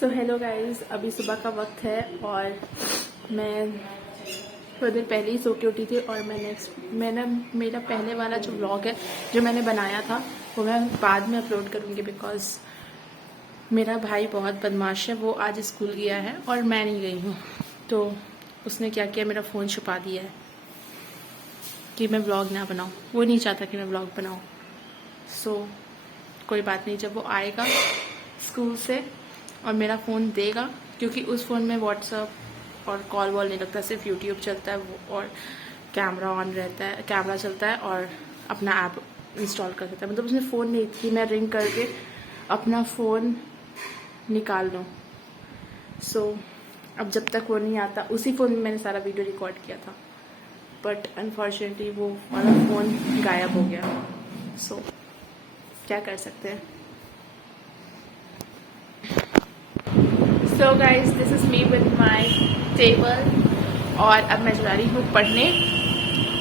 So hello guys, अभी सुबह का वक्त है और मैं थोड़ी देर पहले ही सो के उठी थी और मैंने मेरा पहले वाला जो व्लॉग है जो मैंने बनाया था वो मैं बाद में अपलोड करूँगी बिकॉज मेरा भाई बहुत बदमाश है। वो आज स्कूल गया है और मैं नहीं गई हूँ, तो उसने क्या किया, मेरा फ़ोन छुपा दिया है कि मैं व्लॉग ना बनाऊँ। वो नहीं चाहता कि मैं व्लॉग बनाऊँ। सो कोई बात नहीं, जब वो आएगा स्कूल से और मेरा फ़ोन देगा, क्योंकि उस फ़ोन में व्हाट्सअप और कॉल वॉल नहीं लगता, सिर्फ यूट्यूब चलता है वो और कैमरा ऑन रहता है, कैमरा चलता है और अपना ऐप इंस्टॉल कर सकता है। मतलब उसने फ़ोन नहीं थी, मैं रिंग करके अपना फ़ोन निकाल लूँ। सो अब जब तक वो नहीं आता, उसी फ़ोन में मैंने सारा वीडियो रिकॉर्ड किया था, बट अनफॉर्चुनेटली वो वाला फ़ोन गायब हो गया। सो क्या कर सकते हैं। So guys, this is me with my table और अब मैं जा रही हूँ पढ़ने।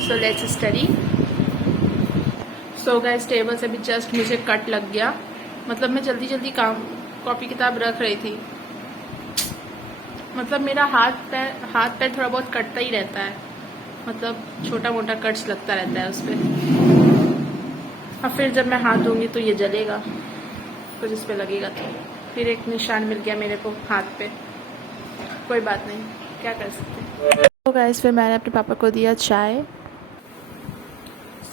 So let's study. So guys, table से भी जस्ट मुझे कट लग गया। मतलब मैं जल्दी जल्दी काम कॉपी किताब रख रही थी, मतलब मेरा हाथ पैर थोड़ा बहुत कटता ही रहता है, मतलब छोटा मोटा कट्स लगता रहता है उस पर। और फिर जब मैं हाथ धोऊंगी तो ये जलेगा, कुछ इस पर लगेगा तो फिर एक निशान मिल गया मेरे को हाथ पे। कोई बात नहीं, क्या कर सकते हैं। तो गाइस, फिर मैंने अपने पापा को दिया चाय।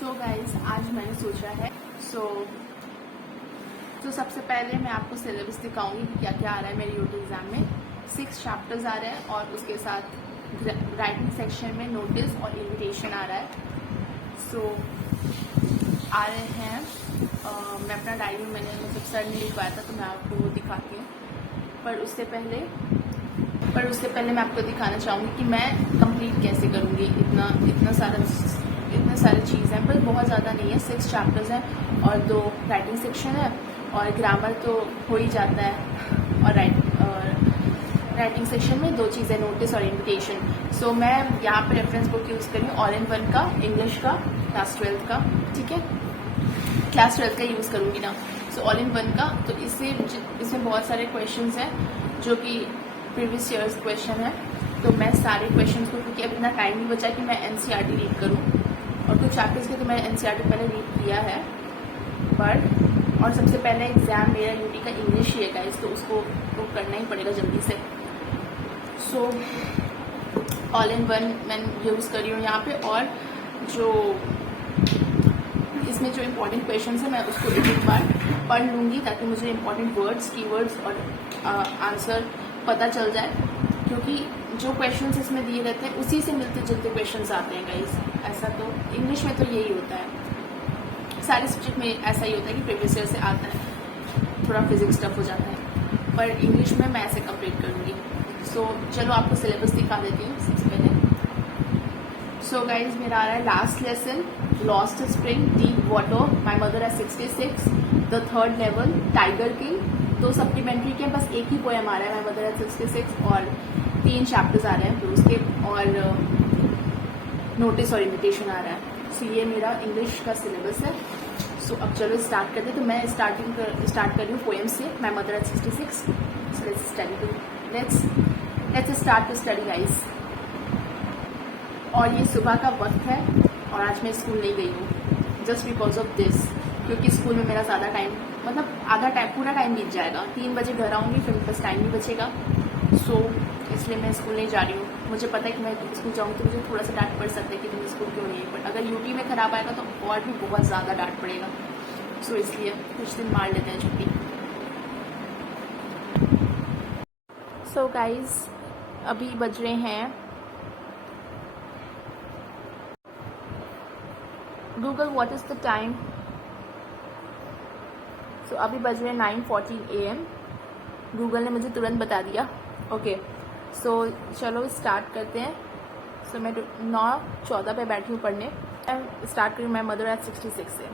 सो गाइस, आज मैंने सोचा है तो सबसे पहले मैं आपको सिलेबस दिखाऊंगी कि क्या क्या आ रहा है मेरे यूटी एग्ज़ाम में। 6 चैप्टर्स आ रहे हैं और उसके साथ राइटिंग सेक्शन में नोटिस और इन्विटेशन आ रहा है। सो आ रहे हैं। मैं अपना डायरी में मैंने मतलब सर ने लिखवाया था, तो मैं आपको वो दिखाती हूँ। पर उससे पहले मैं आपको दिखाना चाहूँगी कि मैं कंप्लीट कैसे करूँगी। इतना सारी चीज़ है, पर बहुत ज़्यादा नहीं है। 6 चैप्टर्स हैं और 2 राइटिंग सेक्शन है और ग्रामर तो हो ही जाता है। और राइटिंग सेक्शन में 2 चीज़ें, नोटिस और इन्विटेशन। सो मैं यहाँ पे रेफरेंस बुक यूज़ करी ऑल इन वन का, इंग्लिश का, क्लास 12 का। ठीक है, क्लास 12 का यूज़ करूँगी ना। सो ऑल इन वन का, तो इसमें बहुत सारे क्वेश्चंस हैं जो कि प्रीवियस ईयर्स क्वेश्चन है। तो मैं सारे क्वेश्चंस को, क्योंकि अब इतना टाइम नहीं बचा कि मैं एनसीईआरटी रीड करूँ, और कुछ चैप्टर्स के तो मैंने एनसीईआरटी पहले रीड किया है। बट और सबसे पहले एग्ज़ाम मेरा यूटी का इंग्लिश ही है गाइस, तो उसको तो करना ही पड़ेगा जल्दी से। सो ऑल इन वन मैं यूज़ कर रही हूँ यहाँ पे, और जो इसमें जो इम्पोर्टेंट क्वेश्चंस है मैं उसको एक बार पढ़ लूँगी, ताकि मुझे इम्पोर्टेंट वर्ड्स, कीवर्ड्स और आंसर पता चल जाए। क्योंकि जो क्वेश्चंस इसमें दिए रहते हैं उसी से मिलते जुलते क्वेश्चंस आते हैं गाइस। ऐसा तो इंग्लिश में तो यही होता है, सारे सब्जेक्ट में ऐसा ही होता है कि प्रीवियस ईयर से आता है, थोड़ा फिजिक्स टफ हो जाता है, पर इंग्लिश में मैं ऐसे कंप्लीट करूँगी। सो चलो आपको सिलेबस दिखा देती हूँ सबसे पहले। सो गाइज, मेरा आ रहा है last lesson, lost spring, deep water, my mother ate 66, the third level, tiger king. 2 supplementary के, बस एक ही पोएम आ रहा है, माई मदर एट 66, और 3 चैप्टर्स आ रहे हैं फिर उसके, और नोटिस और इन्विटेशन आ रहा है। सो ये मेरा इंग्लिश का सिलेबस है। सो अब चलो स्टार्ट करते हैं। तो मैं स्टार्ट कर रही हूँ पोएम से, my mother ate 66। So let's start to study guys. और ये सुबह का वक्त है और आज मैं स्कूल नहीं गई हूँ, जस्ट बिकॉज ऑफ दिस। क्योंकि स्कूल में मेरा ज़्यादा टाइम, मतलब पूरा टाइम बीत जाएगा। 3 बजे घर आऊँगी, फिर बस टाइम नहीं बचेगा। सो इसलिए मैं स्कूल नहीं जा रही हूँ। मुझे पता है कि मैं स्कूल जाऊँगी तो मुझे थोड़ा सा डांट पड़ सकता है कि तुम स्कूल क्यों नहीं है, बट अगर यूटी में ख़राब आएगा तो और भी बहुत ज़्यादा डांट पड़ेगा। सो इसलिए कुछ दिन मार लेते हैं छुट्टी। सो गाइज, अभी बज रहे हैं, Google what is the time. So अभी बज रहे हैं 9:14 AM। गूगल ने मुझे तुरंत बता दिया। ओके, सो चलो स्टार्ट करते हैं। सो मैं 9:14 पे बैठी हूँ पढ़ने। मैं स्टार्ट करूँ माई मदर एट 66 से।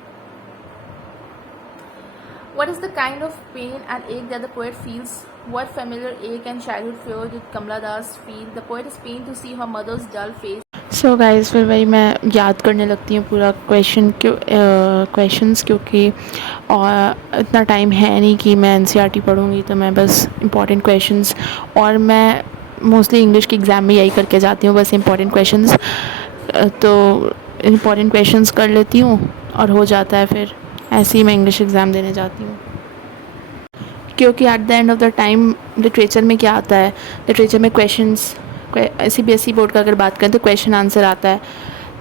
What is the kind of pain and ache that the poet feels? What familiar ache and childhood fear did Kamala Das feel? The poet is pained to see her mother's dull face. So guys फिर वही मैं याद करने लगती हूँ पूरा questions, क्योंकि और इतना टाइम है नहीं कि मैं एनसीईआरटी पढ़ूँगी, तो मैं बस इम्पॉर्टेंट क्वेश्चंस, और मैं मोस्टली इंग्लिश के एग्ज़ाम में यही करके जाती हूँ, बस इम्पॉर्टेंट क्वेश्चंस। तो इम्पॉर्टेंट क्वेश्चंस कर लेती हूँ और हो जाता है, फिर ऐसे ही मैं इंग्लिश एग्ज़ाम देने जाती हूँ। क्योंकि at the end of the time literature में क्या आता है, लिटरेचर में क्वेश्चंस, सीबीएसई बोर्ड का अगर बात करें तो क्वेश्चन आंसर आता है,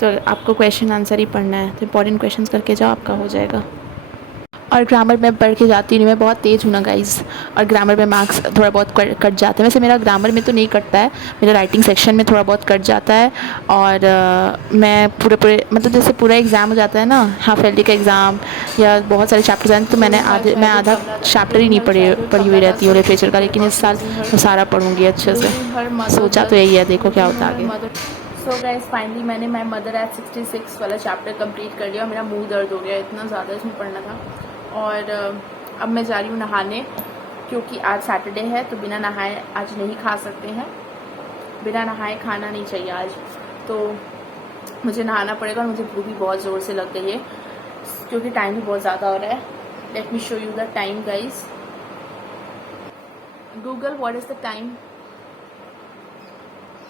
तो आपको क्वेश्चन आंसर ही पढ़ना है, तो इंपॉर्टेंट क्वेश्चंस करके जाओ, आपका हो जाएगा। और ग्रामर में पढ़ के जाती नहीं, मैं बहुत तेज़ हूँ ना गाइस, और ग्रामर में मार्क्स थोड़ा बहुत कट जाते हैं। वैसे मेरा ग्रामर में तो नहीं कटता है, मेरा राइटिंग सेक्शन में थोड़ा बहुत कट जाता है। और मैं पूरे मतलब जैसे पूरा एग्ज़ाम हो जाता है ना, हाफ एयरली का एग्ज़ाम या बहुत सारे चैप्टर्स हैं, तो मैं आधा चैप्टर ही नहीं पढ़ी हुई रहती हूँ लिटरेचर का, लेकिन इस साल मैं सारा पढ़ूंगी अच्छे से, सोचा तो यही है, देखो क्या होता है आगे। सो गाइस फाइनली मैंने माय मदर एट 66 वाला चैप्टर कंप्लीट कर लिया, और मेरा मुंह दर्द हो गया, इतना ज़्यादा इसमें पढ़ना था। और अब मैं जा रही हूँ नहाने, क्योंकि आज सैटरडे है, तो बिना नहाए आज नहीं खा सकते हैं, बिना नहाए खाना नहीं चाहिए आज, तो मुझे नहाना पड़ेगा। और मुझे भूख भी बहुत ज़ोर से लग गई है, क्योंकि टाइम भी बहुत ज़्यादा हो रहा है। Let me show you the time guys. Google what is the time?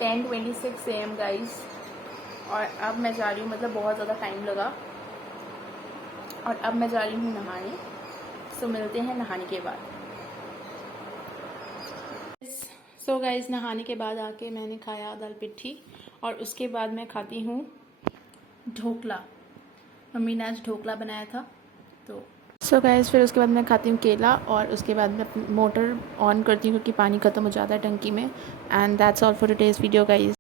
10:26 AM guys. और अब मैं जा रही हूँ, मतलब बहुत ज़्यादा टाइम लगा, और अब मैं जा रही हूँ नहाने। सो मिलते हैं नहाने के बाद। सो गाइस नहाने के बाद आके मैंने खाया दाल पिट्ठी, और उसके बाद मैं खाती हूँ ढोकला। मम्मी ने आज ढोकला बनाया था, तो सो गाइस फिर उसके बाद मैं खाती हूँ केला, और उसके बाद मैं मोटर ऑन करती हूँ क्योंकि पानी ख़त्म हो जाता है टंकी में। And that's all for today's video guys.